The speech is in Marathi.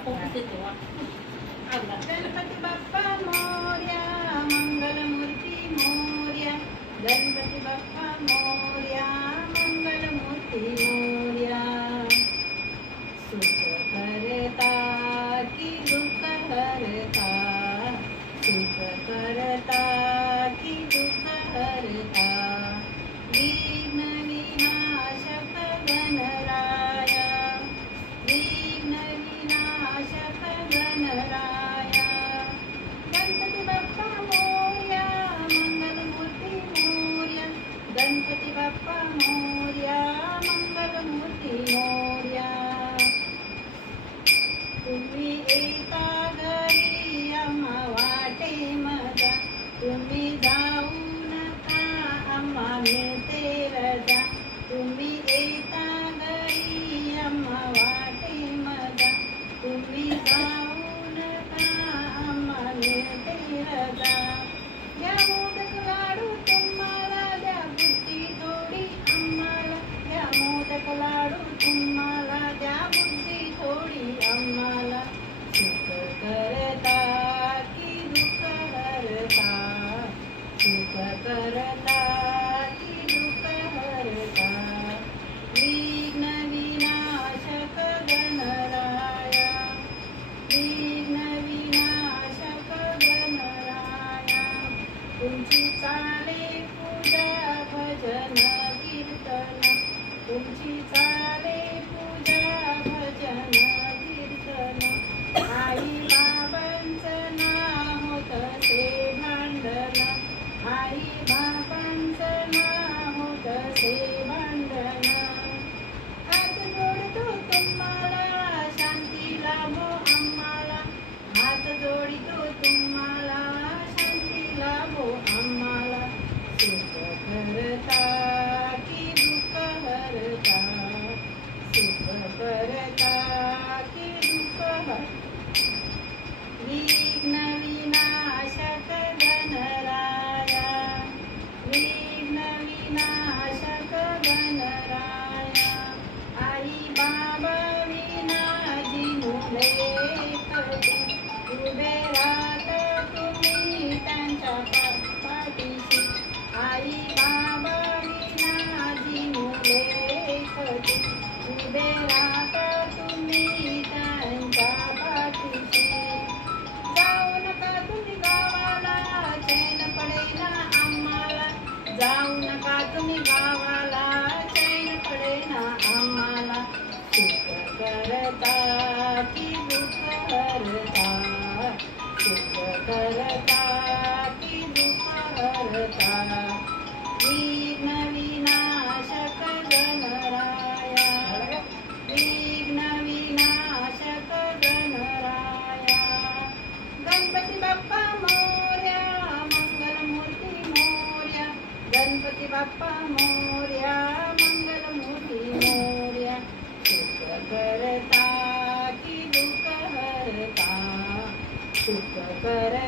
गणपती बाप्पा मोरया, मंगलमूर्ती मोरया, गणपती बाप्पा मोरया, मंगलमूर्ती मोरया। सुख करता की दुःख हरता, सुख करता की दुःख हरता, विघ्न विनाशक गणराया, विघ्न विनाशक गणराया। गणपती बाप्पा मोरया, मंगलमूर्ती मोरया, गणपती बाप्पा मोरया, मंगलमूर्ती मोरया। तुम्ही येता घरी आम्हा वाटे मजा, तुम्ही जाऊ नका आम्हा मिळते रजा, तुम्ही येता घरी आम्हा वाटे मजा, तुम्ही जाऊ नका आम्हा मिळते रजा। द्या मोदक लाडू तुम्हाला, द्या बुद्धी थोडी आम्हाला, द्या मोदक लाडू तुम्हाला, द्या बुद्धी थोडी आम्हाला। सुख करता की दुःख हरता, सुख करता की दुःख हरता, विघ्न विनाशक गणराया, विघ्न विनाशक गणराया। तुमची चाले पूजा भजन कीर्तन, तुमची चाले पूजा भजन कीर्तन, आई बाबांचं नाव होतसे भांडण, आई बाबांचं नाव होतसे भांडण। हात जोडतो तुम्हाला शांती लाभो आम्हाला, हात जोडितो तुम्हाला शांती लाभो आम्हाला। सुख करता की दुःख हरता, सुख करता की दुःख हरता, विघ्न विनाशक गणराया, विघ्न विनाशक गणराया। आई बाबा विना जिनुले कधी, उभे राहता तुम्ही त्यांच्या पाठीशी, आई बाबा विना जिनुले कधी, उभे राहता तुम्ही त्यांच्या पाठीशी। जाऊ नका तुम्ही गावाला चैन पडेना आम्हाला, जाऊ नका तुम्ही गावाला चैन पडेना आम्हाला। सुख करता की दुःख हरता, सुख करता की दुःख हरता, विघ्न विनाशक गणराया, विघ्न विनाशक गणराया। गणपती बाप्पा मोरया, मंगलमूर्ती मोरया, गणपती बाप्पा मोरया, मंगलमूर्ती मोरया। सुख करता की दुःख हरता, सुख करता